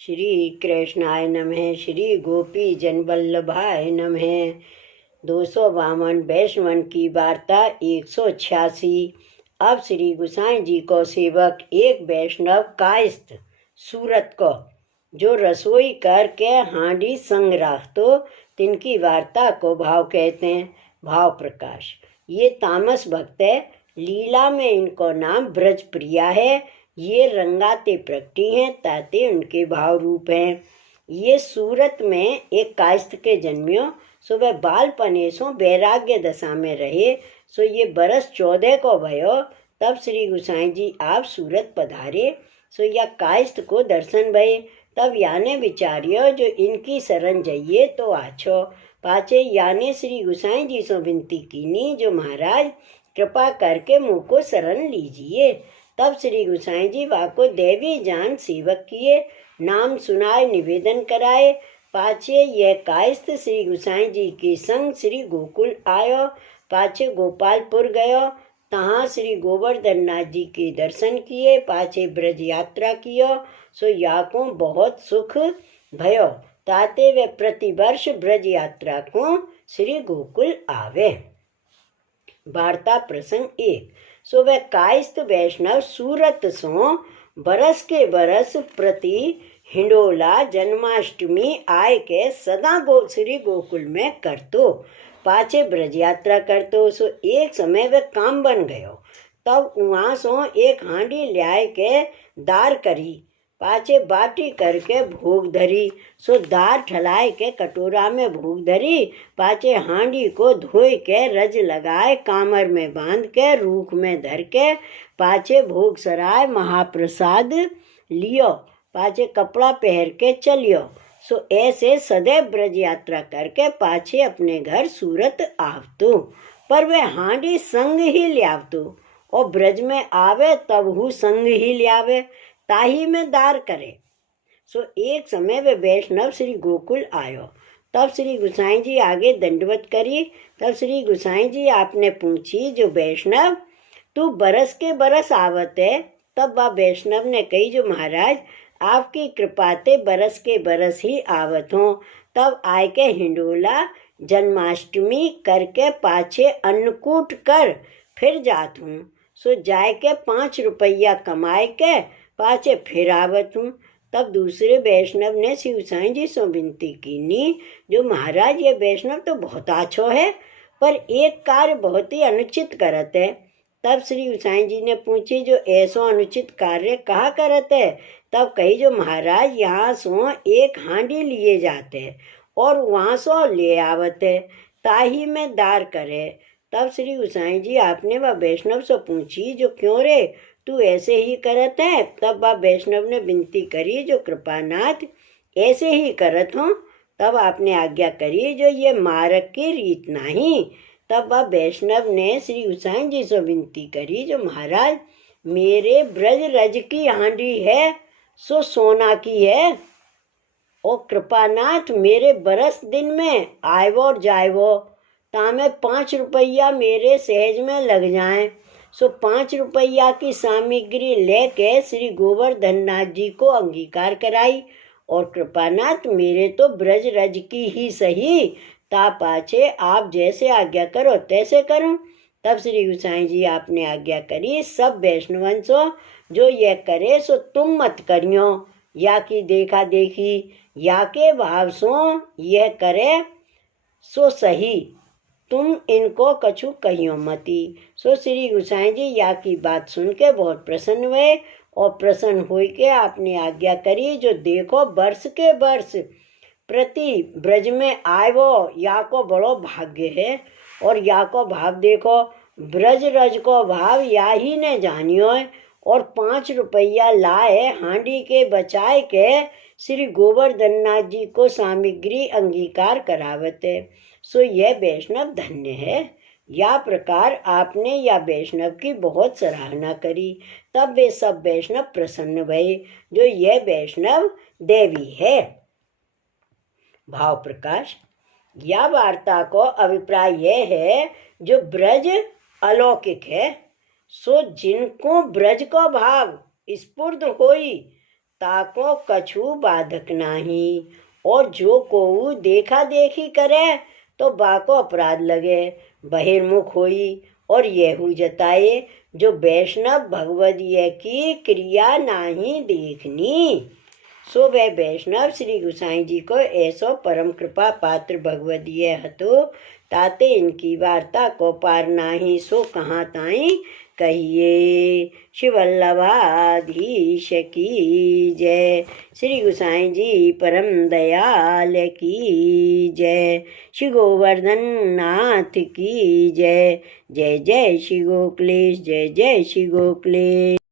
श्री कृष्णाय नमः। श्री गोपी जन वल्लभाय नमः। 252 वैष्णवन की वार्ता 186। अब श्री गुसाई जी को सेवक एक वैष्णव कायस्थ सूरत को जो रसोई करके हांडी संग राखतो तिनकी वार्ता को भाव कहते हैं। भाव प्रकाश। ये तामस भक्त है, लीला में इनको नाम ब्रज प्रिया है। ये रंगाते प्रकटी हैं ताते उनके भाव रूप हैं। ये सूरत में एक कायस्थ के जन्मियो, सो वह बालपने सो वैराग्य दशा में रहे। सो ये बरस 14 को भयो तब श्री गुसाई जी आप सूरत पधारे। सो या कायस्थ को दर्शन भये तब याने विचारियो जो इनकी शरण जाइए तो आछो। पाचे याने श्री गुसाई जी से विनती कीनी जो महाराज कृपा करके मुँह को शरण लीजिए। तब श्री गुसाई जी वाको देवी जान सेवक किए, नाम सुनाए निवेदन कराए। पाछे यह कायस्थ श्री गुसाई जी के संग श्री गोकुल आयो। पाछे गोपालपुर गयो, तहाँ श्री गोवर्धन नाथ जी के दर्शन किए। पाछे ब्रज यात्रा कियो, सो याको बहुत सुख भयो। ताते वे प्रतिवर्ष ब्रज यात्रा को श्री गोकुल आवे। वार्ता प्रसंग 1। सो वह कायस्थ वैष्णव सूरत सो बरस के बरस प्रति हिंडोला जन्माष्टमी आय के सदा श्री गोकुल में करतो। पाछे ब्रज यात्रा करतो। सो एक समय वह काम बन गयो, तब वहाँ सो एक हांडी ल्याय के दार करी। पाछे बाटी करके भोग धरी। सो दार ठलाए के कटोरा में भोग धरी। पाछे हांडी को धोए के रज लगाए कामर में बांध के रूख में धर के पाछे भोग सराय महाप्रसाद लियो। पाछे कपड़ा पहन के चलियो। सो ऐसे सदैव ब्रज यात्रा करके पाछे अपने घर सूरत आवतो। पर वह हांडी संग ही ल्यावतो और ब्रज में आवे तब हु संग ही ल्यावे, ताही में दार करे। सो एक समय वे वैष्णव श्री गोकुल आयो। तब श्री गुसाई जी आगे दंडवत करी। तब श्री गुसाई जी आपने पूछी जो वैष्णव तू बरस के बरस आवत है। तब वह वैष्णव ने कही जो महाराज आपकी कृपाते बरस के बरस ही आवत हो। तब आय के हिंडोला जन्माष्टमी करके पाछे अन्नकूट कर फिर जात हूँ। सो जाय के 5 रुपया कमाए के पाछे फिर आवत हूँ। तब दूसरे वैष्णव ने श्री गुसाई जी से विनती कीनी जो महाराज ये वैष्णव तो बहुत आछो है, पर एक कार्य बहुत ही अनुचित करत है। तब श्री गुसाई जी ने पूछी जो ऐसो अनुचित कार्य कहा करत है। तब कही जो महाराज यहाँ सो एक हांडी लिए जाते और वहाँ सो ले आवत है, ताही में दार करे। तब श्री गुसाई जी आपने वह वैष्णव से पूछी जो क्यों रे तू ऐसे ही करत है। तब वह वैष्णव ने विनती करी जो कृपानाथ ऐसे ही करत हो। तब आपने आज्ञा करी जो ये मारक की रीत नहीं। तब वह वैष्णव ने श्री गुसाई जी से विनती करी जो महाराज मेरे ब्रज रज की हांडी है सो सोना की है, और कृपानाथ मेरे बरस दिन में आयवो और जायवो तामे 5 रुपया मेरे सहज में लग जाए। सो 5 रुपया की सामग्री लेके श्री गोवर्धन नाथ जी को अंगीकार कराई, और कृपानाथ मेरे तो ब्रज रज की ही सही, ता पाछे आप जैसे आज्ञा करो तैसे करूं। तब श्री गुसाई जी आपने आज्ञा करी सब वैष्णवन सो जो यह करे सो तुम मत करियो, या की देखा देखी या के भाव सो यह करे सो सही, तुम इनको कछु कहियो मती। सो श्री गुसाई जी या की बात सुन के बहुत प्रसन्न हुए, और प्रसन्न हो के आपने आज्ञा करी जो देखो वर्ष के वर्ष प्रति ब्रज में आयो या को बड़ो भाग्य है, और या को भाव देखो ब्रज रज को भाव या ही ने जानियो है। और 5 रुपया लाए हांडी के बचाए के श्री गोवर्धन नाथ जी को सामग्री अंगीकार करावत है। सो यह वैष्णव धन्य है। या प्रकार आपने या वैष्णव की बहुत सराहना करी। तब वे सब वैष्णव प्रसन्न भये जो यह वैष्णव देवी है। भाव प्रकाश। या वार्ता को अभिप्राय यह है जो ब्रज अलौकिक है, सो जिनको ब्रज को भाव स्फुर्द होई ताको कछु बाधक नाही। और जो कोऊ देखा देखी करे तो बाको अपराध लगे। बहिर्मुख होई और येहू जताए, जो वैष्णव भगवदीय की क्रिया नाही देखनी। सो वह वैष्णव श्री गुसाई जी को ऐसो परम कृपा पात्र भगवदीय हतो, ताते इनकी वार्ता को पार नाही। सो कहाँ ताई कहिए। शिवल्लभाधीश की जय। श्री गुसाई जी परम दयाल की जय। श्री गोवर्धन नाथ की जय। जय जय श्री गोकुलेश, जय जय श्री गोकुलेश।